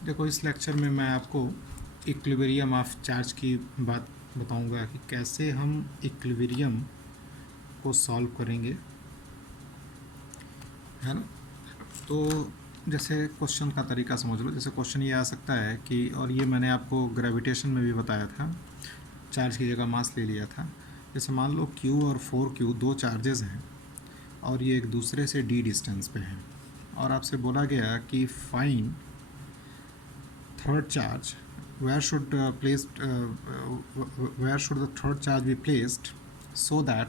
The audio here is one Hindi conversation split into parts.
देखो, इस लेक्चर में मैं आपको इक्विलिब्रियम ऑफ चार्ज की बात बताऊंगा कि कैसे हम इक्विलिब्रियम को सॉल्व करेंगे, है ना। तो जैसे क्वेश्चन का तरीका समझ लो। जैसे क्वेश्चन ये आ सकता है कि, और ये मैंने आपको ग्रेविटेशन में भी बताया था, चार्ज की जगह मास ले लिया था। जैसे मान लो Q और 4Q दो चार्जेस हैं और ये एक दूसरे से d डिस्टेंस पे हैं, और आपसे बोला गया कि find third charge, where should where should the third charge be placed so that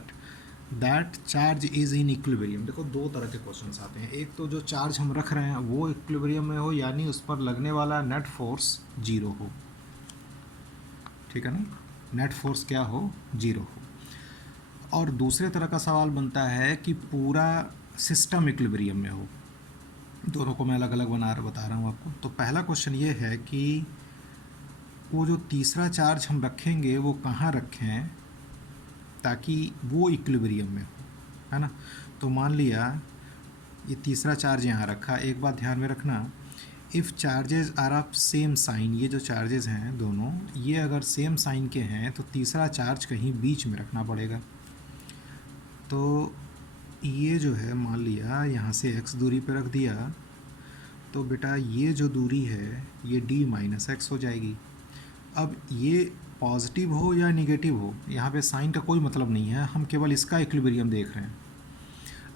that charge is in equilibrium। देखो, दो तरह के क्वेश्चंस आते हैं। एक तो जो चार्ज हम रख रहे हैं वो इक्विलिब्रियम में हो, यानी उस पर लगने वाला नेट फोर्स जीरो हो, ठीक है ना। नेट फोर्स क्या हो? जीरो हो। और दूसरे तरह का सवाल बनता है कि पूरा सिस्टम इक्विलिब्रियम में हो। दोनों को मैं अलग अलग बता रहा हूँ आपको। तो पहला क्वेश्चन ये है कि वो जो तीसरा चार्ज हम रखेंगे वो कहाँ रखें ताकि वो इक्विलिब्रियम में हो, है ना। तो मान लिया ये तीसरा चार्ज यहाँ रखा। एक बात ध्यान में रखना, if charges are of same sign, ये जो चार्जेस हैं दोनों, ये अगर सेम साइन के हैं तो तीसरा चार्ज कहीं बीच में रखना पड़ेगा। तो ये जो है, मान लिया यहाँ से x दूरी पर रख दिया, तो बेटा ये जो दूरी है ये d माइनस एक्स हो जाएगी। अब ये पॉजिटिव हो या नेगेटिव हो, यहाँ पे साइन का कोई मतलब नहीं है, हम केवल इसका इक्विलिब्रियम देख रहे हैं।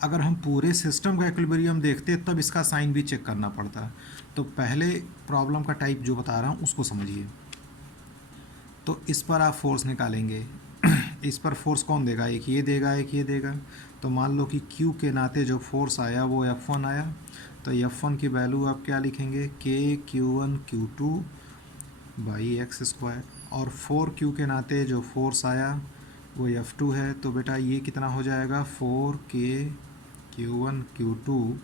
अगर हम पूरे सिस्टम का इक्विलिब्रियम देखते तब इसका साइन भी चेक करना पड़ता। तो पहले प्रॉब्लम का टाइप जो बता रहा हूँ उसको समझिए। तो इस पर आप फोर्स निकालेंगे। इस पर फोर्स कौन देगा? एक ये देगा, एक ये देगा। तो मान लो कि Q के नाते जो फोर्स आया वो F1 आया। तो F1 की वैल्यू आप क्या लिखेंगे? KQ1 Q2 by x square. और 4Q के नाते जो फोर्स आया वो F2 है। तो बेटा ये कितना हो जाएगा? 4KQ1 Q2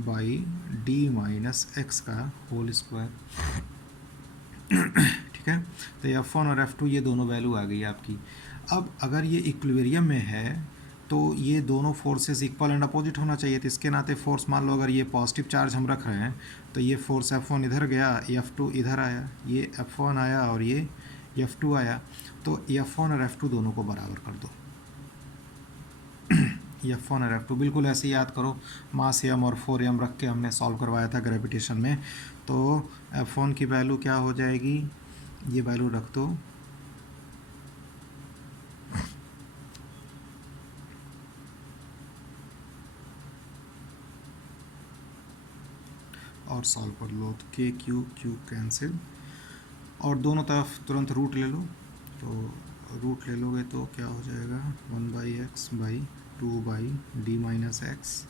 by d minus x का होल स्क्वायर, ठीक है। तो F1 और F2 ये दोनों वैल्यू आ गई आपकी। अब अगर ये इक्विलिब्रियम में है तो ये दोनों फोर्सेस इक्वल एंड अपोजिट होना चाहिए। तो इसके नाते फोर्स, मान लो अगर ये पॉजिटिव चार्ज हम रख रहे हैं तो ये फोर्स F1 इधर गया, F2 इधर आया, ये F1 आया और ये F2 आया। तो F1 और F2 दोनों को बराबर कर दो। F1 और F2 बिल्कुल ऐसे ही याद करो। मास m और 4m रख के हमने सॉल्व करवाया था ग्रेविटेशन में। तो F1 की वैल्यू क्या हो जाएगी? ये वैल्यू रख दो, और सॉल्व कर लो। तो Q कैंसिल, और दोनों तरफ तुरंत रूट ले लो। तो रूट ले लोगे तो क्या हो जाएगा? 1/x by 2/d minus x.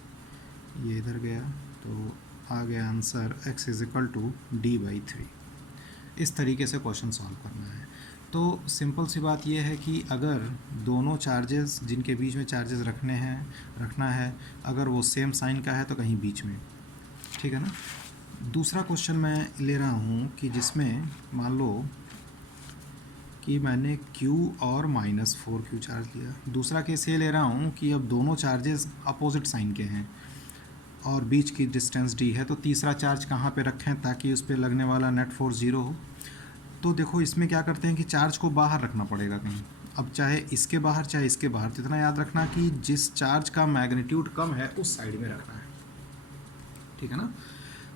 ये इधर गया तो आ गया answer x is equal to d/3। इस तरीके से क्वेश्चन सॉल्व करना है। तो सिंपल सी बात यह है कि अगर दोनों चार्जेस जिनके बीच में चार्जेस रखना है, अगर वो सेम साइन का है तो कहीं बीच में, ठीक है ना। दूसरा क्वेश्चन मैं ले रहा हूँ कि जिसमें मान लो कि मैंने Q और -4Q चार्ज लिया। दूसरा केस ये ले रहा हूँ कि अब दोनों चार्जेस अपोजिट साइन के हैं और बीच की डिस्टेंस d है। तो तीसरा चार्ज कहाँ पे रखें ताकि उस पर लगने वाला नेट फोर्स जीरो हो? तो देखो, इसमें क्या करते हैं कि चार्ज को बाहर रखना पड़ेगा कहीं। अब चाहे इसके बाहर चाहे इसके बाहर, तो इतना याद रखना कि जिस चार्ज का मैग्नीट्यूड कम है उस साइड में रखना है, ठीक है ना।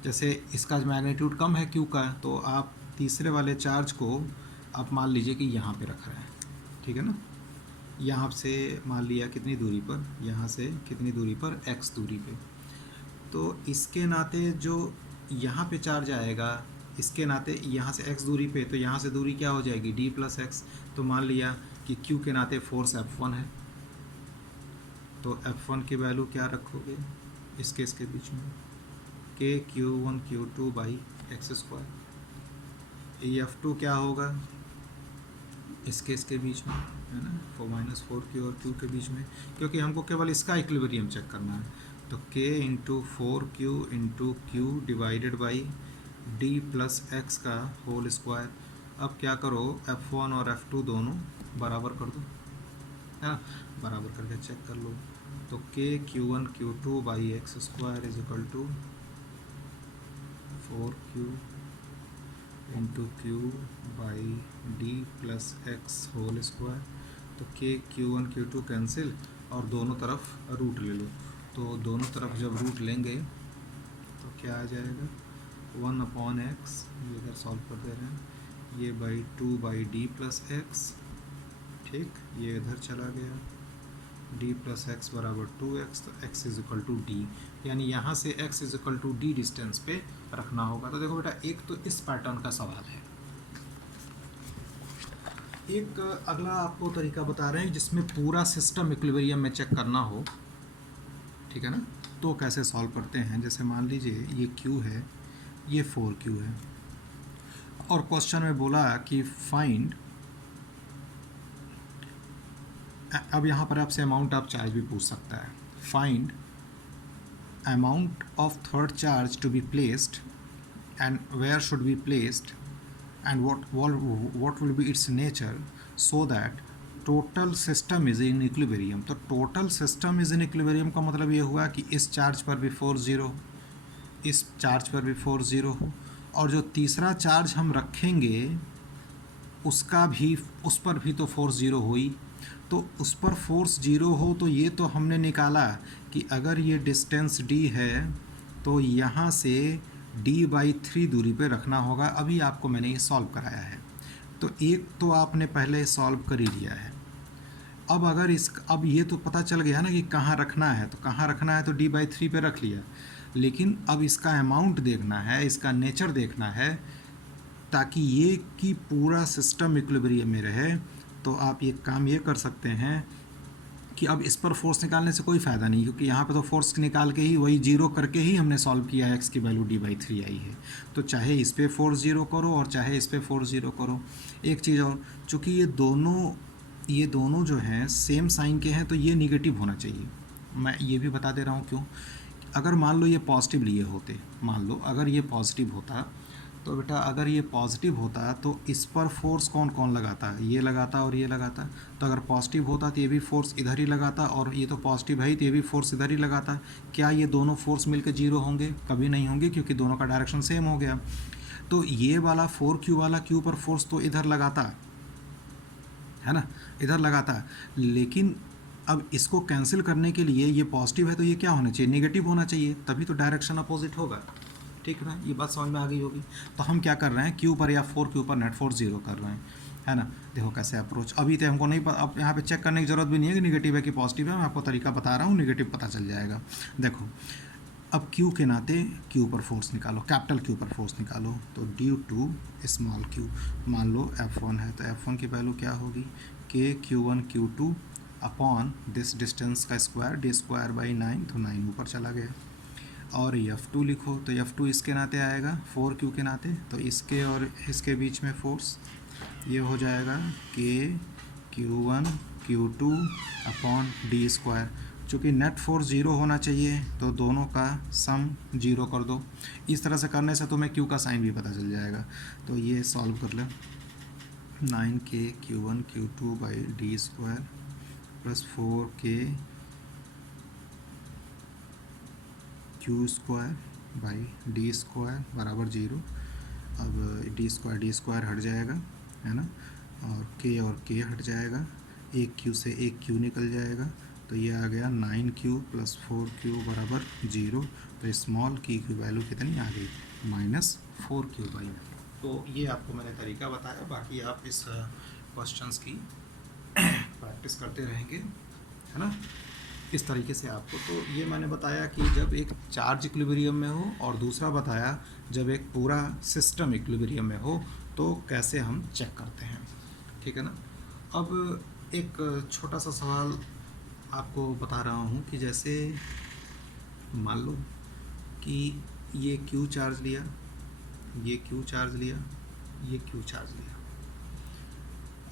जैसे इसका मैग्नीट्यूड कम है Q का, तो आप तीसरे वाले चार्ज को आप मान लीजिए कि यहाँ पे रख रहे हैं, ठीक है ना। यहाँ से मान लिया कितनी दूरी पर, यहाँ से कितनी दूरी पर? x दूरी पे। तो इसके नाते जो यहाँ पे चार्ज आएगा, इसके नाते यहाँ से x दूरी पे, तो यहाँ से दूरी क्या हो जाएगी? d plus x. तो मान लिया कि Q के नाते फोर्स F1 है, तो F1 की वैल्यू क्या रखोगे इसके बीच में? KQ1 Q2 by x square. F2 क्या होगा इसके बीच में, है ना, 4-4Q और Q के बीच में, क्योंकि हमको केवल इसका इक्विलिब्रियम चेक करना है। तो K into 4Q into Q divided by D plus x का होल स्क्वायर। अब क्या करो, F1 और F2 दोनों बराबर कर दो, है ना। बराबर करके चेक कर लो। तो KQ1 Q2 by x square is equal to 4Q into Q by d plus x whole square. तो के Q1 Q2 कैंसिल और दोनों तरफ रूट ले लो। तो दोनों तरफ जब रूट लेंगे तो क्या आ जाएगा, 1/x, ये इधर सॉल्व कर दे रहे हैं, ये बाई 2/d प्लस एक्स, ठीक, ये इधर चला गया, d प्लस एक्स बराबर 2x, तो x is equal to d, यानी यहाँ से x is equal to d distance पे रखना होगा। तो देखो बेटा, एक तो इस पैटर्न का सवाल है। एक अगला आपको तरीका बता रहे हैं जिसमें पूरा सिस्टम इक्विलिब्रियम में चेक करना हो, ठीक है ना, तो कैसे सॉल्व करते हैं। जैसे मान लीजिए ये q है, ये 4q है, और क्वेश्चन में बोला कि फाइंड, अब यहाँ पर आपसे अमाउंट ऑफ चार्ज भी पूछ सकता है, find amount of third charge to be placed and where should be placed and what will be its nature so that total system is in equilibrium। तो total system is in equilibrium का मतलब ये हुआ कि इस चार्ज पर भी फोर्स ज़ीरो, इस चार्ज पर भी फोर्स ज़ीरो हो, और जो तीसरा चार्ज हम रखेंगे उसका भी, उस पर भी तो फोर्स ज़ीरो हुई। तो उस पर फोर्स ज़ीरो हो तो ये तो हमने निकाला कि अगर ये डिस्टेंस d है तो यहाँ से d/3 दूरी पे रखना होगा। अभी आपको मैंने ये सॉल्व कराया है, तो एक तो आपने पहले सॉल्व कर ही लिया है। अब अगर अब ये तो पता चल गया ना कि कहाँ रखना है, तो कहाँ रखना है तो d/3 पे रख लिया, लेकिन अब इसका अमाउंट देखना है, इसका नेचर देखना है, ताकि ये कि पूरा सिस्टम इक्विलिब्रियम में रहे। तो आप ये काम ये कर सकते हैं कि अब इस पर फोर्स निकालने से कोई फ़ायदा नहीं, क्योंकि यहाँ पे तो फोर्स निकाल के ही वही जीरो करके ही हमने सॉल्व किया है, x की वैल्यू d/3 आई है। तो चाहे इस पे फोर्स ज़ीरो करो और चाहे इस पे फोर्स ज़ीरो करो। एक चीज़ और, चूँकि ये दोनों जो हैं सेम साइन के हैं तो ये निगेटिव होना चाहिए। मैं ये भी बता दे रहा हूँ क्यों। अगर मान लो ये पॉजिटिव लिए होते, मान लो अगर ये पॉजिटिव होता, तो बेटा अगर ये पॉजिटिव होता तो इस पर फोर्स कौन कौन लगाता, ये लगाता और ये लगाता। तो अगर पॉजिटिव होता तो ये भी फोर्स इधर ही लगाता, और ये तो पॉजिटिव है ही तो ये भी फोर्स इधर ही लगाता। क्या ये दोनों फोर्स मिलकर जीरो होंगे? कभी नहीं होंगे, क्योंकि दोनों का डायरेक्शन सेम हो गया। तो ये वाला 4q वाला q पर फोर्स तो इधर लगाता है ना, इधर लगाता, लेकिन अब इसको कैंसिल करने के लिए ये पॉजिटिव है तो ये क्या होना चाहिए, नेगेटिव होना चाहिए, तभी तो डायरेक्शन अपोजिट होगा। ठीक है ना, ये बात समझ में आ गई होगी। तो हम क्या कर रहे हैं, q पर या 4q पर नेट फोर्स जीरो कर रहे हैं, है ना। देखो कैसे अप्रोच, अभी तो हमको नहीं पता, अब यहाँ पे चेक करने की ज़रूरत भी नहीं है कि निगेटिव है कि पॉजिटिव है, मैं आपको तरीका बता रहा हूँ, निगेटिव पता चल जाएगा। देखो अब q के नाते q पर फोर्स निकालो, कैपिटल Q पर फोर्स निकालो। तो ड्यू टू स्मॉल q, मान लो F1 है तो F1 की वैल्यू क्या होगी, k Q1 Q2 upon this distance का स्क्वायर, d²/9, तो 9 ऊपर चला गया। और F2 लिखो, तो F2 इसके नाते आएगा 4q के नाते, तो इसके और इसके बीच में फोर्स ये हो जाएगा k Q1 Q2 upon d²। चूँकि नेट फोर्स ज़ीरो होना चाहिए तो दोनों का सम जीरो कर दो। इस तरह से करने से तुम्हें q का साइन भी पता चल जाएगा। तो ये सॉल्व कर ले, 9k Q1 Q2 by d² plus 4k q² by d² बराबर ज़ीरो। अब d² हट जाएगा, है ना, और k हट जाएगा, एक q से एक q निकल जाएगा, तो ये आ गया 9q प्लस 4q बराबर ज़ीरो। तो स्मॉल की वैल्यू कितनी आ गई, -4q/9। तो ये आपको मैंने तरीका बताया, बाकी आप इस क्वेश्चंस की प्रैक्टिस करते रहेंगे, है ना, इस तरीके से आपको। तो ये मैंने बताया कि जब एक चार्ज इक्विलिब्रियम में हो, और दूसरा बताया जब एक पूरा सिस्टम इक्विलिब्रियम में हो तो कैसे हम चेक करते हैं, ठीक है ना। अब एक छोटा सा सवाल आपको बता रहा हूँ कि जैसे मान लो कि ये Q चार्ज लिया, ये Q चार्ज लिया, ये Q चार्ज लिया,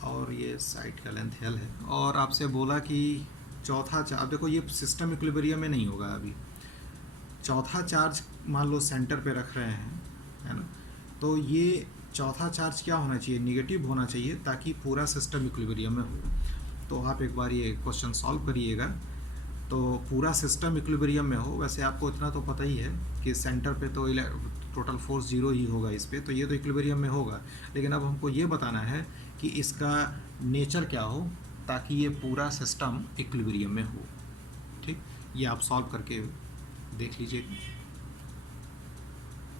और ये साइड का लेंथ L है, और आपसे बोला कि चौथा चार्ज, देखो ये सिस्टम इक्विलिब्रियम में नहीं होगा अभी, चौथा चार्ज मान लो सेंटर पे रख रहे हैं, है ना, तो ये चौथा चार्ज क्या होना चाहिए, निगेटिव होना चाहिए, ताकि पूरा सिस्टम इक्विलिब्रियम में हो। तो आप एक बार ये क्वेश्चन सॉल्व करिएगा, तो पूरा सिस्टम इक्विलिब्रियम में हो। वैसे आपको इतना तो पता ही है कि सेंटर पे तो टोटल फोर्स 0 ही होगा इस पर, तो ये तो इक्विलिब्रियम में होगा। लेकिन अब हमको ये बताना है कि इसका नेचर क्या हो ताकि ये पूरा सिस्टम इक्विलिब्रियम में हो। ठीक, ये आप सॉल्व करके देख लीजिए।